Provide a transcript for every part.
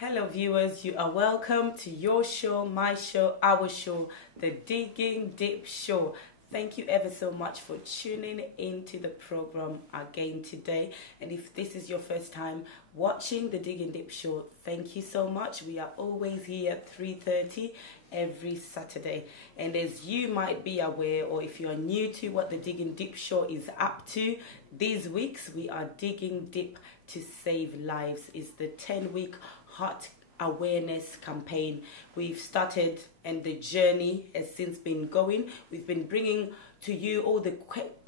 Hello viewers, you are welcome to your show, my show, our show, the Digging Deep Show. Thank you ever so much for tuning into the program again today. And if this is your first time watching the Digging Deep Show, thank you so much. We are always here at 3:30 every Saturday. And as you might be aware, or if you are new to what the Digging Deep Show is up to, these weeks we are digging deep to save lives. It's the 10-week heart awareness campaign we've started, and the journey has since been going. We've been bringing to you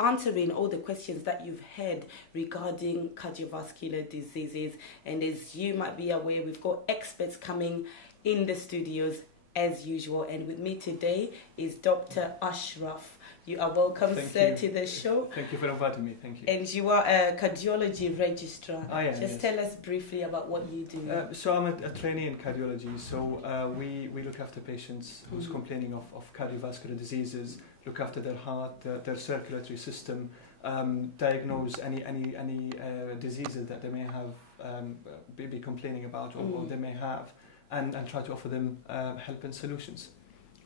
answering all the questions that you've had regarding cardiovascular diseases. And as you might be aware, we've got experts coming in the studios as usual, and with me today is Dr. Ashraf. You are welcome, sir, to the show. Thank you for inviting me. Thank you. And you are a cardiology registrar. I am, Just tell us briefly about what you do. So I'm a trainee in cardiology. So we look after patients who's complaining of cardiovascular diseases, look after their heart, their circulatory system, diagnose any diseases that they may have be complaining about or they may have, and try to offer them help and solutions.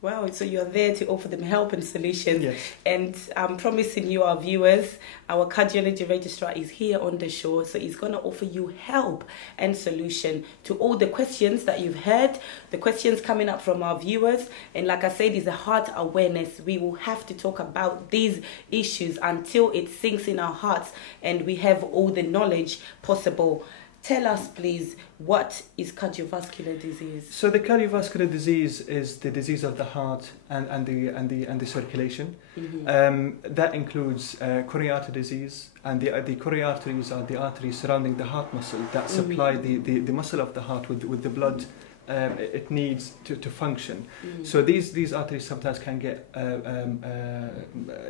Wow, so you're there to offer them help and solutions. Yes. And I'm promising you, our viewers, our cardiology registrar is here on the show, so he's going to offer you help and solution to all the questions that you've heard, the questions coming up from our viewers. And like I said, it's a heart awareness. We will have to talk about these issues until it sinks in our hearts and we have all the knowledge possible. Tell us, please, what is cardiovascular disease? So the cardiovascular disease is the disease of the heart and the circulation. That includes coronary artery disease, and the coronary arteries are the arteries surrounding the heart muscle that supply the muscle of the heart with the blood it needs to function. So these arteries sometimes can get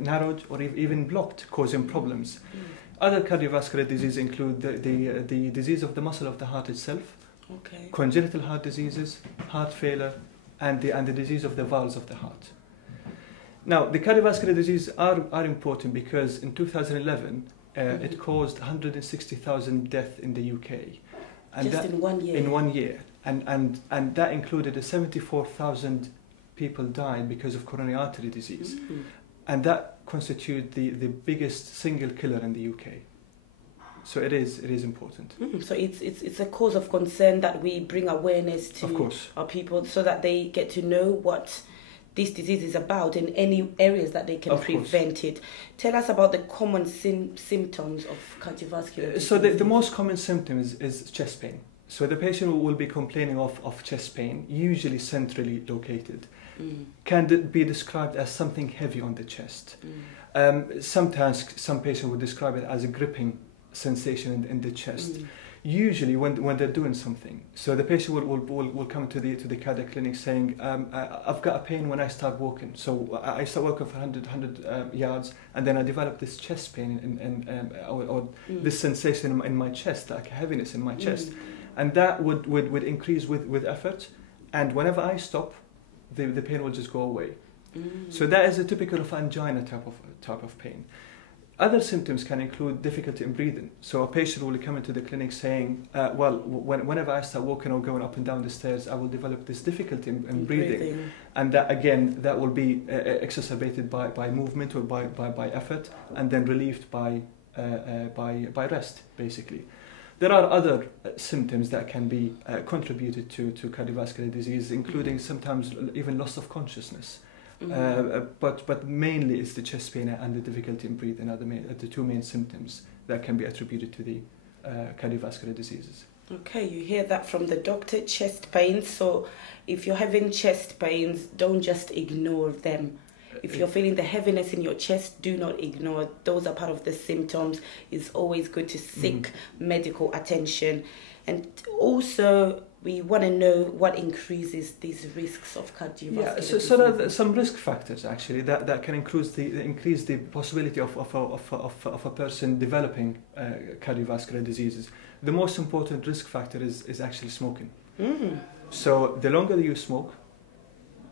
narrowed or even blocked, causing problems. Other cardiovascular diseases include the disease of the muscle of the heart itself, congenital heart diseases, heart failure, and the disease of the valves of the heart. Now, the cardiovascular diseases are important because in 2011 it caused 160,000 deaths in the UK. And Just in 1 year? In 1 year. And that included 74,000 people died because of coronary artery disease. And that constitutes the biggest single killer in the UK. So it is important. So it's a cause of concern that we bring awareness to of course. Our people, so that they get to know what this disease is about and any areas that they can prevent it. Tell us about the common symptoms of cardiovascular disease. So the most common symptom is chest pain. So the patient will be complaining of chest pain, usually centrally located. Can be described as something heavy on the chest. Sometimes some patients would describe it as a gripping sensation in the chest. Usually when they're doing something. So the patient will come to the cardiac clinic saying, I've got a pain when I start walking. So I start walking for 100 yards, and then I develop this chest pain or this sensation in my chest, like a heaviness in my chest. And that would increase with effort. And whenever I stop, the pain will just go away. So that is a typical of angina type of pain. Other symptoms can include difficulty in breathing. So a patient will come into the clinic saying, whenever I start walking or going up and down the stairs, I will develop this difficulty in breathing. And that, again, that will be exacerbated by movement or by effort, and then relieved by rest, basically. There are other symptoms that can be contributed to cardiovascular disease, including sometimes even loss of consciousness. But mainly it's the chest pain and the difficulty in breathing are the two main symptoms that can be attributed to the cardiovascular diseases. Okay, you hear that from the doctor, chest pains. So if you're having chest pains, don't just ignore them. If you're feeling the heaviness in your chest, do not ignore. Those are part of the symptoms. It's always good to seek medical attention. And also, we want to know what increases these risks of cardiovascular disease. So there are some risk factors, actually, that can increase the possibility of a person developing cardiovascular diseases. The most important risk factor is actually smoking. So the longer you smoke,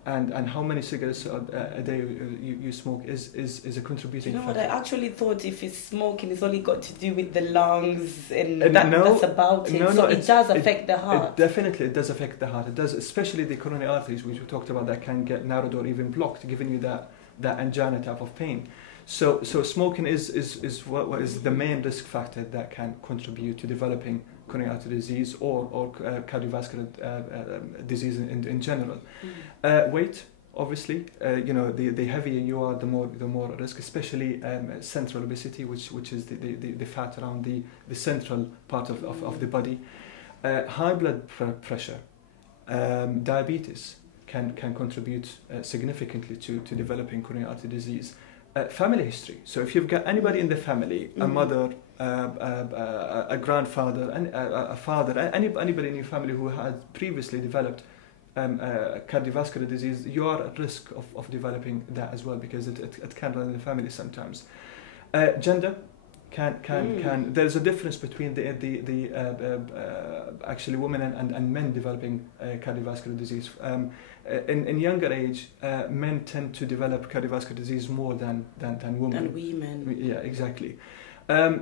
and how many cigarettes a day you smoke is a contributing You know factor. what, I actually thought if it's smoking, it's only got to do with the lungs and no, that's about it. No, so it does affect the heart. It does affect the heart. It does, especially the coronary arteries, which we talked about, that can get narrowed or even blocked, giving you that angina type of pain. So smoking is what is the main risk factor that can contribute to developing coronary artery disease or cardiovascular disease in general. Weight, obviously, the heavier you are, the more risk, especially central obesity, which is the fat around the central part of the body. High blood pressure, diabetes can contribute significantly to developing coronary artery disease. Family history. So if you've got anybody in the family, a mother, a grandfather, a father, anybody in your family who has previously developed cardiovascular disease, you are at risk of developing that as well, because it can run in the family sometimes. Gender can there's a difference between actually women and men developing cardiovascular disease. In younger age, men tend to develop cardiovascular disease more than women. And women. Yeah, exactly.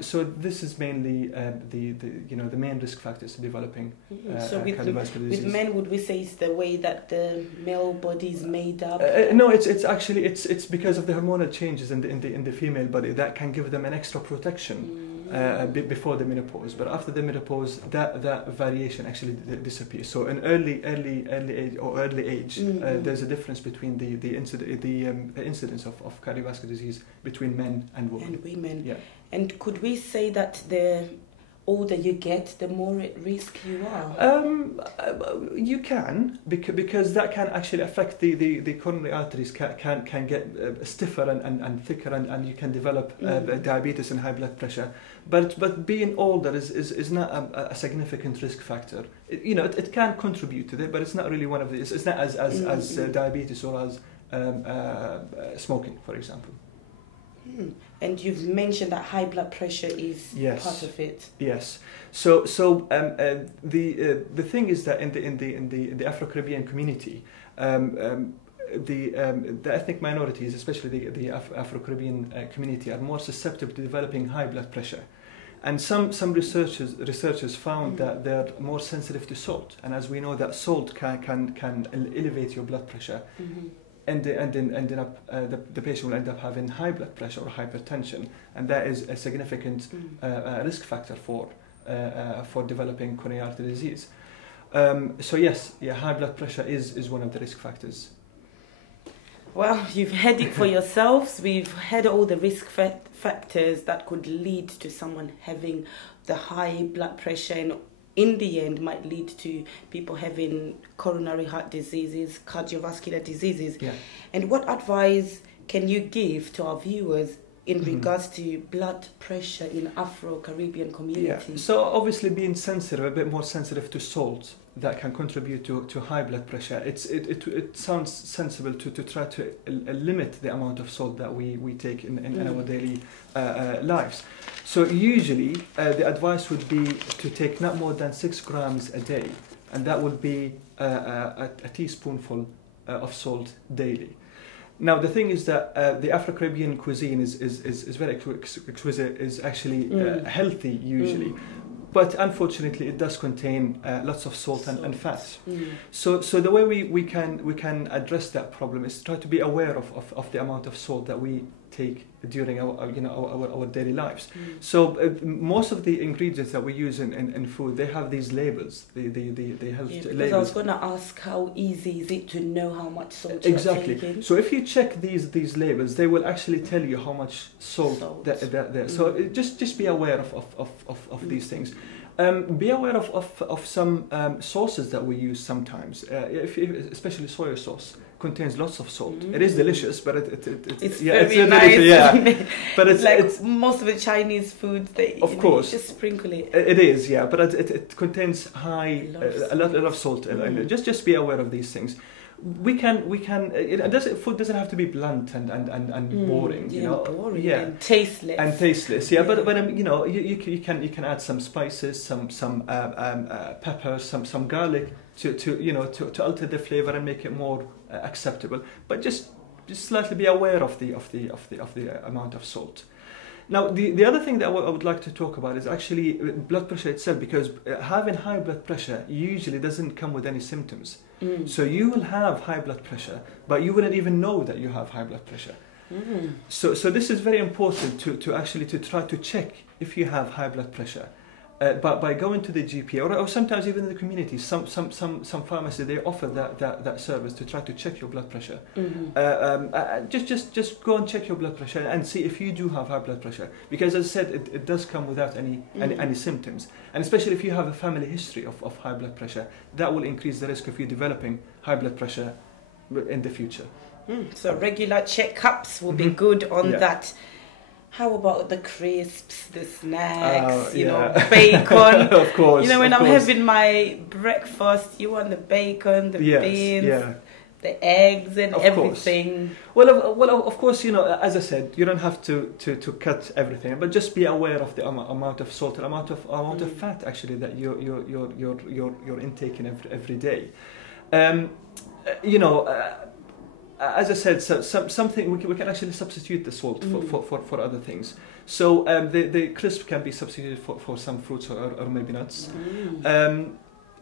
So this is mainly the main risk factors to developing cardiovascular disease. With men, would we say it's the way that the male body is made up? No, it's actually because of the hormonal changes in the female body that can give them an extra protection before the menopause. But after the menopause, that variation actually disappears. So in early age, there's a difference between the incidence of cardiovascular disease between men and women. And women. Yeah. And could we say that the older you get, the more at risk you are? You can, because that can actually affect the coronary arteries can get stiffer and thicker, and you can develop diabetes and high blood pressure. But being older is not a significant risk factor. It can contribute to it, but it's not really one of the. It's not as diabetes or as smoking, for example. And you've mentioned that high blood pressure is part of it. Yes. So the thing is that in the Afro-Caribbean community, the ethnic minorities, especially the Afro-Caribbean community, are more susceptible to developing high blood pressure. And some researchers found that they're more sensitive to salt. And as we know, that salt can elevate your blood pressure. And the patient will end up having high blood pressure or hypertension, and that is a significant risk factor for developing coronary artery disease. So yes, high blood pressure is one of the risk factors. Well, you've heard it for yourselves. We've heard all the risk factors that could lead to someone having the high blood pressure, and in the end might lead to people having coronary heart diseases, cardiovascular diseases. Yeah. And what advice can you give to our viewers in regards to blood pressure in Afro-Caribbean community? Yeah. So obviously being sensitive, a bit more sensitive to salt, that can contribute to high blood pressure. It sounds sensible to try to limit the amount of salt that we take in our daily lives. So usually the advice would be to take not more than 6 grams a day, and that would be a teaspoonful of salt daily. Now the thing is that the Afro-Caribbean cuisine is very exquisite, is actually healthy usually. But unfortunately, it does contain lots of salt and fat. So the way we can address that problem is to try to be aware of the amount of salt that we take during our daily lives. So most of the ingredients that we use in food, they have these labels. The health labels. I was going to ask, how easy is it to know how much salt exactly. you're taking? So if you check these labels, they will actually tell you how much salt. That. So just be aware of these things. Be aware of some sauces that we use sometimes, especially soy sauce contains lots of salt. It is delicious, but it's very nice. Yeah. But it's most of the Chinese food, they just sprinkle it. It is, but it contains a lot of salt. Just be aware of these things. food doesn't have to be blunt and boring, you know. Boring and tasteless. And tasteless, yeah. But you know, you can add some spices, some peppers, some garlic to alter the flavor and make it more acceptable. But just slightly be aware of the amount of salt. Now, the other thing that I would like to talk about is actually blood pressure itself, because having high blood pressure usually doesn't come with any symptoms. So you will have high blood pressure, but you wouldn't even know that you have high blood pressure. So this is very important to actually try to check if you have high blood pressure. But by going to the GP or sometimes even in the community, some pharmacies, they offer that service to try to check your blood pressure. Just go and check your blood pressure and see if you do have high blood pressure, because as I said, it does come without any symptoms, and especially if you have a family history of high blood pressure, that will increase the risk of you developing high blood pressure in the future. So regular checkups will be good on that. How about the crisps, the snacks, you know, bacon? Of course. You know, when I'm having my breakfast, you want the bacon, the beans, the eggs and everything. Well, of course, you know, as I said, you don't have to cut everything, but just be aware of the amount of salt and amount of fat actually that you're intaking every day. You know. As I said, something we can actually substitute the salt for other things. So the crisp can be substituted for some fruits or maybe nuts.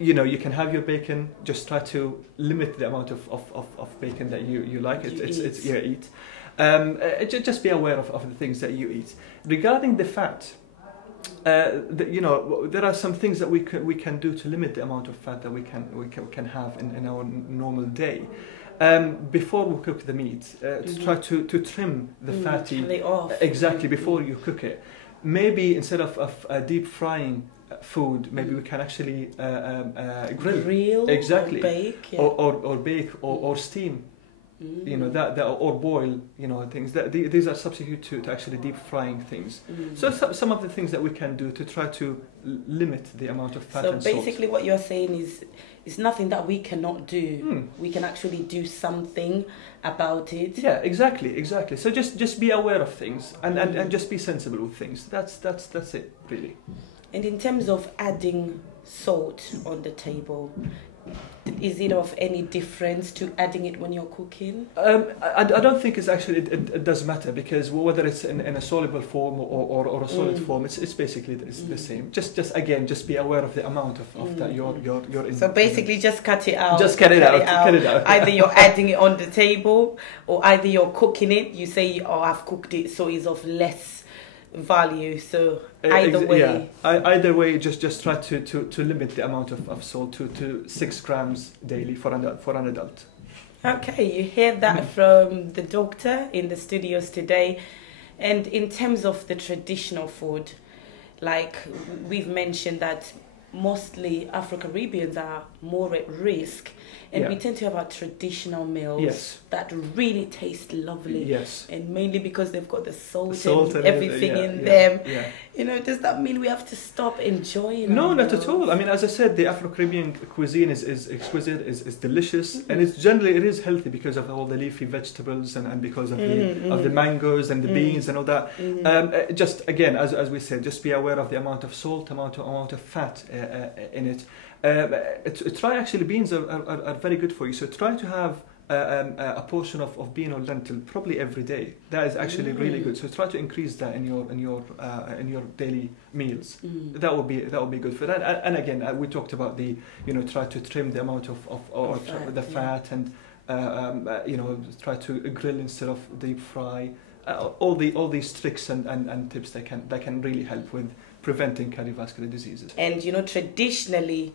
You know, you can have your bacon. Just try to limit the amount of bacon that you like. Eat. Just be aware of the things that you eat. Regarding the fat, you know, there are some things that we can do to limit the amount of fat that we can have in our normal day. Before we cook the meat, to try to trim the fatty exactly before you cook it. Maybe instead of deep frying food, maybe we can actually grill exactly, or bake or steam. You know that or boil, you know, things that these are substitute to actually deep frying things. So some of the things that we can do to try to limit the amount of fat and salt. So basically what you're saying is it's nothing that we cannot do. We can actually do something about it. Yeah, exactly. So just be aware of things and just be sensible with things. That's it really. And in terms of adding salt on the table, is it of any difference to adding it when you're cooking? I don't think it's actually it does matter, because whether it's in a soluble form or a solid form, it's basically the same. Just be aware of the amount of that you're in. So basically, just cut it out. Just cut it out. Either you're adding it on the table, or either you're cooking it. You say, "Oh, I've cooked it, so it's of less value." So either way, either way, just try to limit the amount of salt to 6 grams daily for an adult. Okay, you hear that from the doctor in the studios today. And in terms of the traditional food, like we've mentioned that mostly Afro-Caribbeans are more at risk, and we tend to have our traditional meals that really taste lovely, and mainly because they've got the salt and everything in them. You know, does that mean we have to stop enjoying? No, not at all. I mean, as I said, the Afro-Caribbean cuisine is exquisite, is delicious, and it is healthy because of all the leafy vegetables and because of the mangoes and the beans and all that. Just again, as we said, just be aware of the amount of salt, amount of fat in it. Try actually, beans are very good for you, so try to have a portion of bean or lentil probably every day. That is actually really good, so try to increase that in your daily meals. That will be good for that. And again, we talked about try to trim the amount of the fat, and try to grill instead of deep fry. All these tricks and tips that can really help with preventing cardiovascular diseases. And traditionally,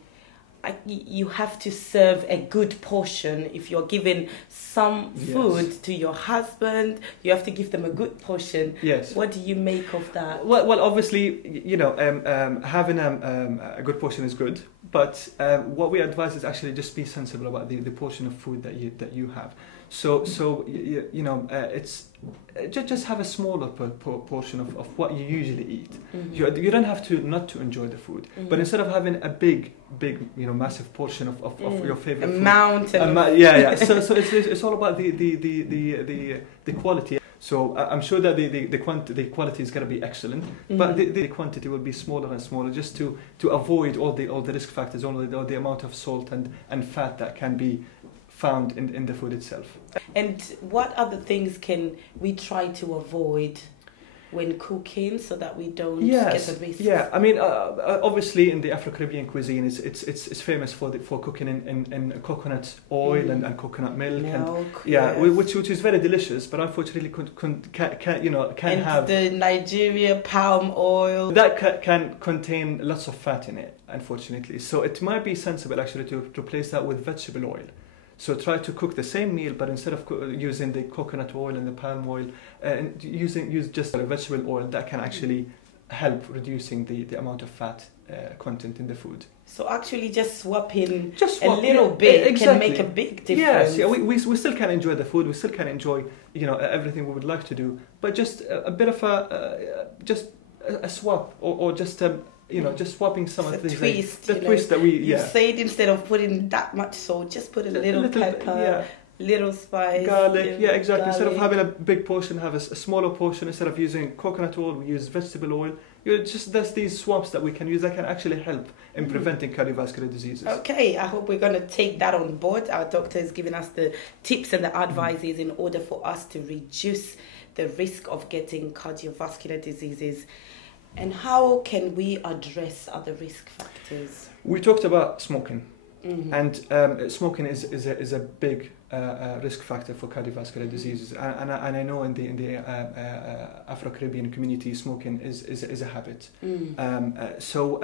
you have to serve a good portion. If you're giving some food to your husband, you have to give them a good portion. Yes. What do you make of that? Well, obviously, having a good portion is good. But what we advise is actually just be sensible about the portion of food that you have. So it's just have a smaller portion of what you usually eat. You don't have to not to enjoy the food, but instead of having a big massive portion of your favorite food, mountain. So it's all about the quality. So I'm sure that the quality is going to be excellent, but the quantity will be smaller and smaller, just to avoid all the risk factors, all the amount of salt and fat that can be found in the food itself. And what other things can we try to avoid when cooking so that we don't get the risk? Yeah, I mean, obviously in the Afro-Caribbean cuisine, it's famous for cooking in coconut oil and coconut milk, which is very delicious, but unfortunately can have the Nigeria palm oil that can contain lots of fat in it, unfortunately. So it might be sensible actually to replace that with vegetable oil. So try to cook the same meal, but instead of using the coconut oil and the palm oil, use just a vegetable oil that can actually help reducing the amount of fat content in the food. So actually just swapping a little bit can make a big difference. Yes, we still can enjoy the food, we still can enjoy everything we would like to do, but just a bit of a swap or just just swapping some of the twist, the twist that we you said instead of putting that much salt, just put a little pepper, little spice, garlic, exactly. Garlic. Instead of having a big portion, have a smaller portion. Instead of using coconut oil, we use vegetable oil. There's these swaps that we can use that can actually help in preventing cardiovascular diseases. Okay, I hope we're going to take that on board. Our doctor is giving us the tips and the advices in order for us to reduce the risk of getting cardiovascular diseases. And how can we address other risk factors? We talked about smoking, and smoking is a big risk factor for cardiovascular diseases. And I know in the Afro-Caribbean community, smoking is a habit. So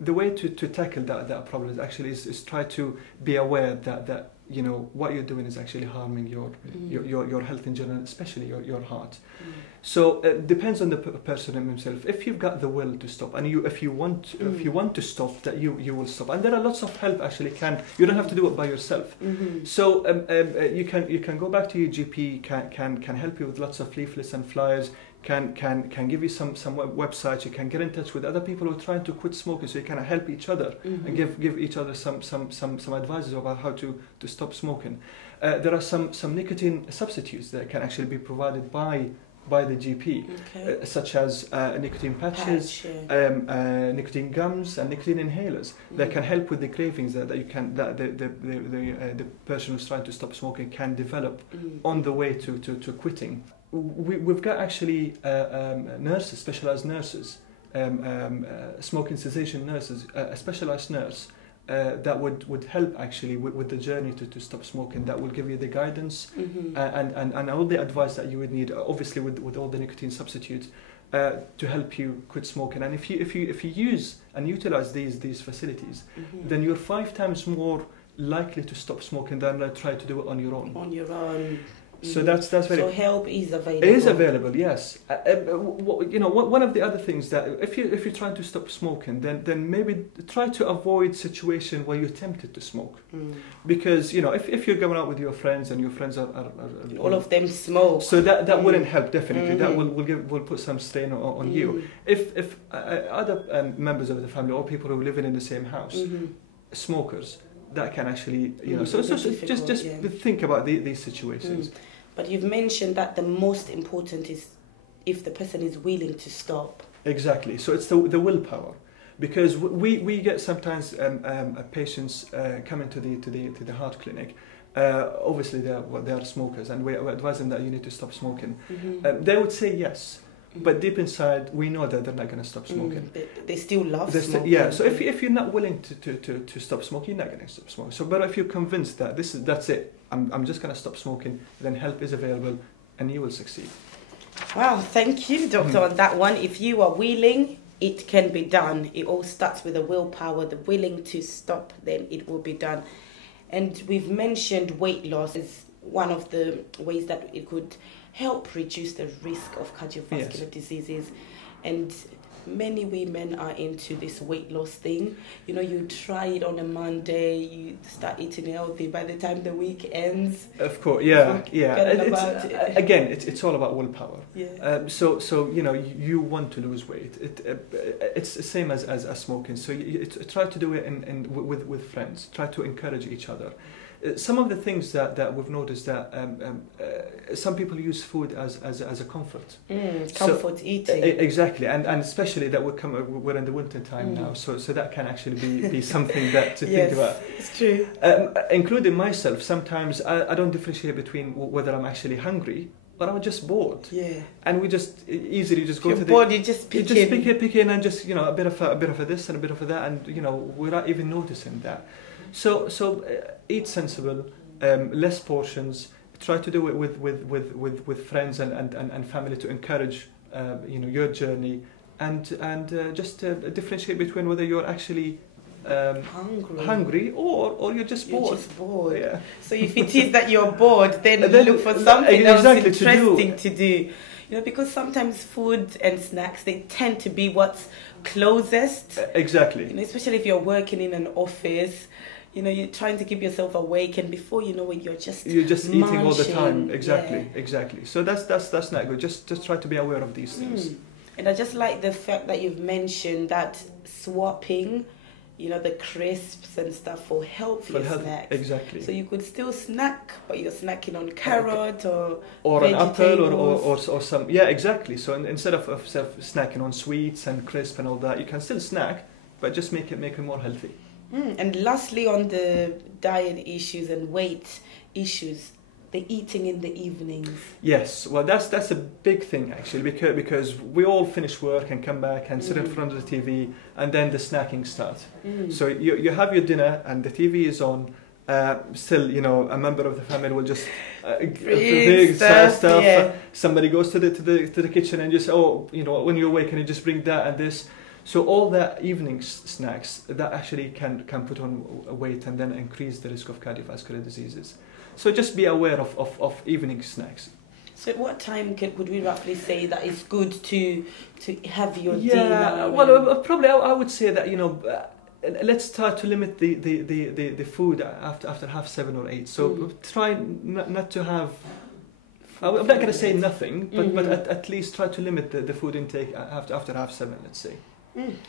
the way to tackle that problem is actually is try to be aware that what you're doing is actually harming your health in general, especially your heart. So it depends on the person himself. If you've got the will to stop, and if you want to stop, that you will stop. And there are lots of help actually. You don't have to do it by yourself. So you can go back to your GP. Can help you with lots of leaflets and flyers. Can give you some websites. You can get in touch with other people who are trying to quit smoking, so you can help each other and give each other some advices about how to stop smoking. There are some nicotine substitutes that can actually be provided by the GP, such as nicotine patches, nicotine gums, and nicotine inhalers that can help with the cravings that the person who's trying to stop smoking can develop on the way to quitting. We've got actually nurses, specialized nurses, smoking cessation nurses, a specialized nurse that would help actually with the journey to stop smoking, that will give you the guidance and all the advice that you would need, obviously with all the nicotine substitutes, to help you quit smoking. And if you use and utilize these facilities, then you're 5 times more likely to stop smoking than try to do it on your own. So that's very. So help is available. It is available, yes. One of the other things that if you're trying to stop smoking, then maybe try to avoid situation where you're tempted to smoke, because if you're going out with your friends and your friends are all of them smoke, so that wouldn't help definitely. That will put some strain on you. If other members of the family or people who are living in the same house, smokers, that can actually so just think about these situations. But you've mentioned that the most important is if the person is willing to stop. Exactly. So it's the willpower, because we get sometimes patients coming to the heart clinic. Obviously they are smokers, and we advise them that you need to stop smoking. They would say yes, but deep inside we know that they're not going to stop smoking. They still love smoking. So if you're not willing to stop smoking, you're not going to stop smoking. So, but if you're convinced that that's it, I'm just going to stop smoking, then help is available, and you will succeed. Wow, thank you, doctor, on that one. If you are willing, it can be done. It all starts with the willpower, the willing to stop, then it will be done. And we've mentioned weight loss as one of the ways that it could help reduce the risk of cardiovascular diseases. And many women are into this weight loss thing. You know, you try it on a Monday, you start eating healthy. By the time the week ends, of course, yeah. Again, it's all about willpower. Yeah. So you know, you want to lose weight. It's the same as smoking. So try to do it with friends. Try to encourage each other. Some of the things that we've noticed that some people use food as a comfort. Comfort eating. Exactly, and especially that we're in the winter time now, so that can actually be something that to think about. It's true. Including myself, sometimes I don't differentiate between whether I'm actually hungry or I'm just bored. Yeah. And we just easily just go to the bored, you just pick in and just, you know, a bit of a this and a bit of a that, and you know, without even noticing that. So eat sensible, less portions. Try to do it with friends and family to encourage you know, your journey, and just differentiate between whether you're actually hungry or you're just bored. Yeah. So if it is that you're bored, then look for something else interesting to do. You know, because sometimes food and snacks, they tend to be what's closest. Exactly. You know, especially if you're working in an office. You know, you're trying to keep yourself awake, and before you know it, you're just eating all the time. Exactly. So that's not good. Just try to be aware of these things. And I just like the fact that you've mentioned that swapping, you know, the crisps and stuff for healthier snacks. Exactly. So you could still snack, but you're snacking on carrot or an apple or some. Yeah, exactly. So instead of snacking on sweets and crisp and all that, you can still snack, but just make it more healthy. And lastly, on the diet issues and weight issues, the eating in the evenings. Yes, well, that's a big thing actually, because we all finish work and come back and sit in front of the TV, and then the snacking starts. So you have your dinner and the TV is on. Still, you know, a member of the family will just bring stuff. Yeah. Somebody goes to the kitchen and just, oh, you know, when you're awake, can you just bring that and this? So all that evening snacks that actually can put on weight and then increase the risk of cardiovascular diseases. So just be aware of evening snacks. So at what time would we roughly say that it's good to have your dinner? Yeah, well, probably I would say that, you know, let's try to limit the food after 7:30 or 8. So try not to have. I'm not going to say nothing, but at least try to limit the food intake after 7:30, let's say.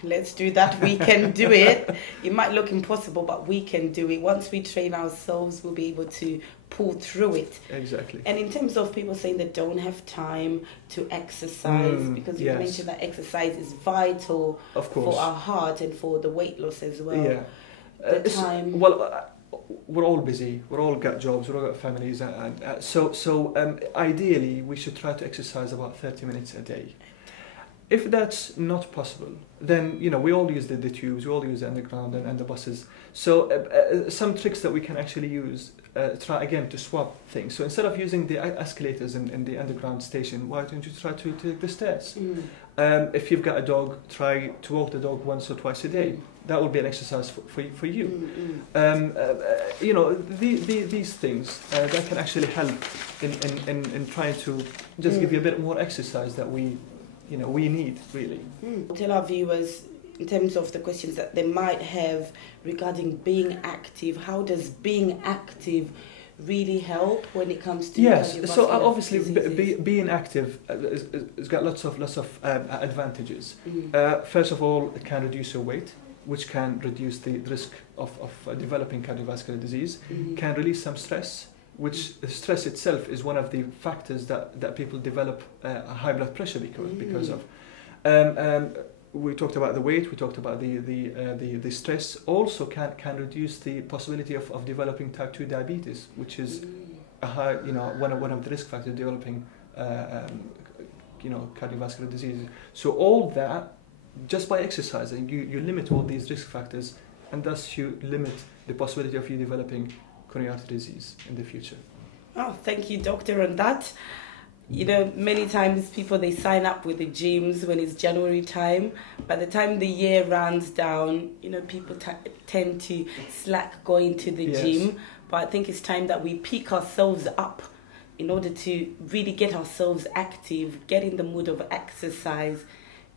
Let's do that. We can do it. It might look impossible, but we can do it. Once we train ourselves, we'll be able to pull through it. Exactly. And in terms of people saying they don't have time to exercise, because you mentioned that exercise is vital for our heart and for the weight loss as well. Yeah. The time. We're all busy. We're all got jobs. We're all got families, so ideally we should try to exercise about 30 minutes a day. If that's not possible, then, you know, we all use the tubes, we all use the underground and the buses. So some tricks that we can actually use, try again to swap things. So instead of using the escalators in the underground station, why don't you try to take the stairs? If you've got a dog, try to walk the dog once or twice a day. That will be an exercise for you. You know, these things that can actually help in trying to just give you a bit more exercise that we need, really. Tell our viewers, in terms of the questions that they might have regarding being active, how does being active really help when it comes to cardiovascular so obviously diseases? Being active has got lots of advantages. First of all, it can reduce your weight, which can reduce the risk of developing cardiovascular disease, can release some stress, which stress itself is one of the factors that people develop a high blood pressure because of. We talked about the weight, we talked about the stress. Also can reduce the possibility of developing type 2 diabetes, which is a high, one of the risk factors developing cardiovascular disease. So all that, just by exercising, you limit all these risk factors, and thus you limit the possibility of you developing coronary artery disease in the future. Oh, thank you, doctor, on that. You know, many times people, they sign up with the gyms when it's January time. By the time the year runs down, people tend to slack going to the gym. But I think it's time that we pick ourselves up in order to really get ourselves active, get in the mood of exercise,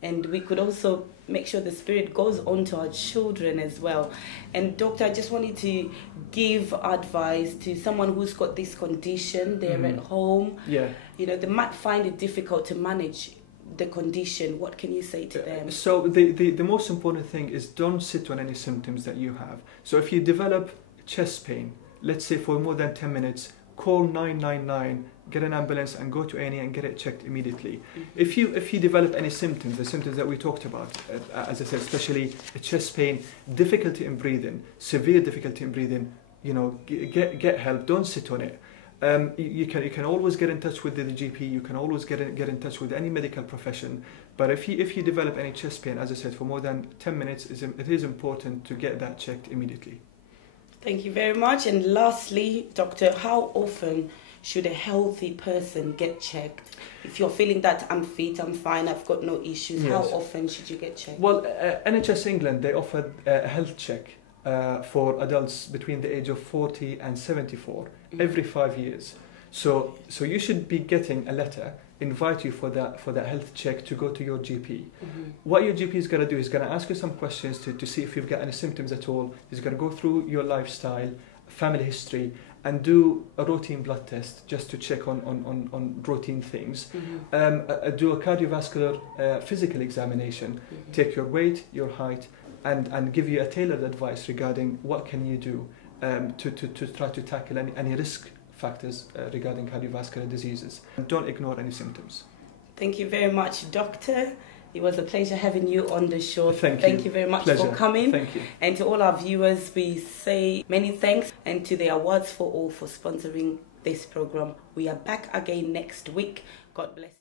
and we could also make sure the spirit goes on to our children as well. And doctor, I just wanted to give advice to someone who's got this condition. They're at home. Yeah. You know, they might find it difficult to manage the condition. What can you say to them? So the most important thing is don't sit on any symptoms that you have. So if you develop chest pain, let's say for more than 10 minutes, call 999, get an ambulance and go to A&E and get it checked immediately. If you develop any symptoms, the symptoms that we talked about, as I said, especially chest pain, difficulty in breathing, severe difficulty in breathing, you know, get help. Don't sit on it. You can always get in touch with the GP. You can always get in touch with any medical profession. But if you develop any chest pain, as I said, for more than 10 minutes, it is important to get that checked immediately. Thank you very much. And lastly, doctor, how often should a healthy person get checked? If you're feeling that I'm fit, I'm fine, I've got no issues, yes. How often should you get checked? Well, NHS England, they offer a health check for adults between the age of 40 and 74 every 5 years. So you should be getting a letter invite you for that health check to go to your GP. What your GP is going to do is going to ask you some questions to see if you've got any symptoms at all. He's going to go through your lifestyle, family history, and do a routine blood test just to check on routine things. Do a cardiovascular physical examination, take your weight, your height, and give you a tailored advice regarding what can you do to try to tackle any risk factors regarding cardiovascular diseases. And don't ignore any symptoms. Thank you very much, Doctor. It was a pleasure having you on the show. Thank you very much Pleasure. for coming. Thank you. And to all our viewers, we say many thanks, and to the Awards for All for sponsoring this program. We are back again next week. God bless you.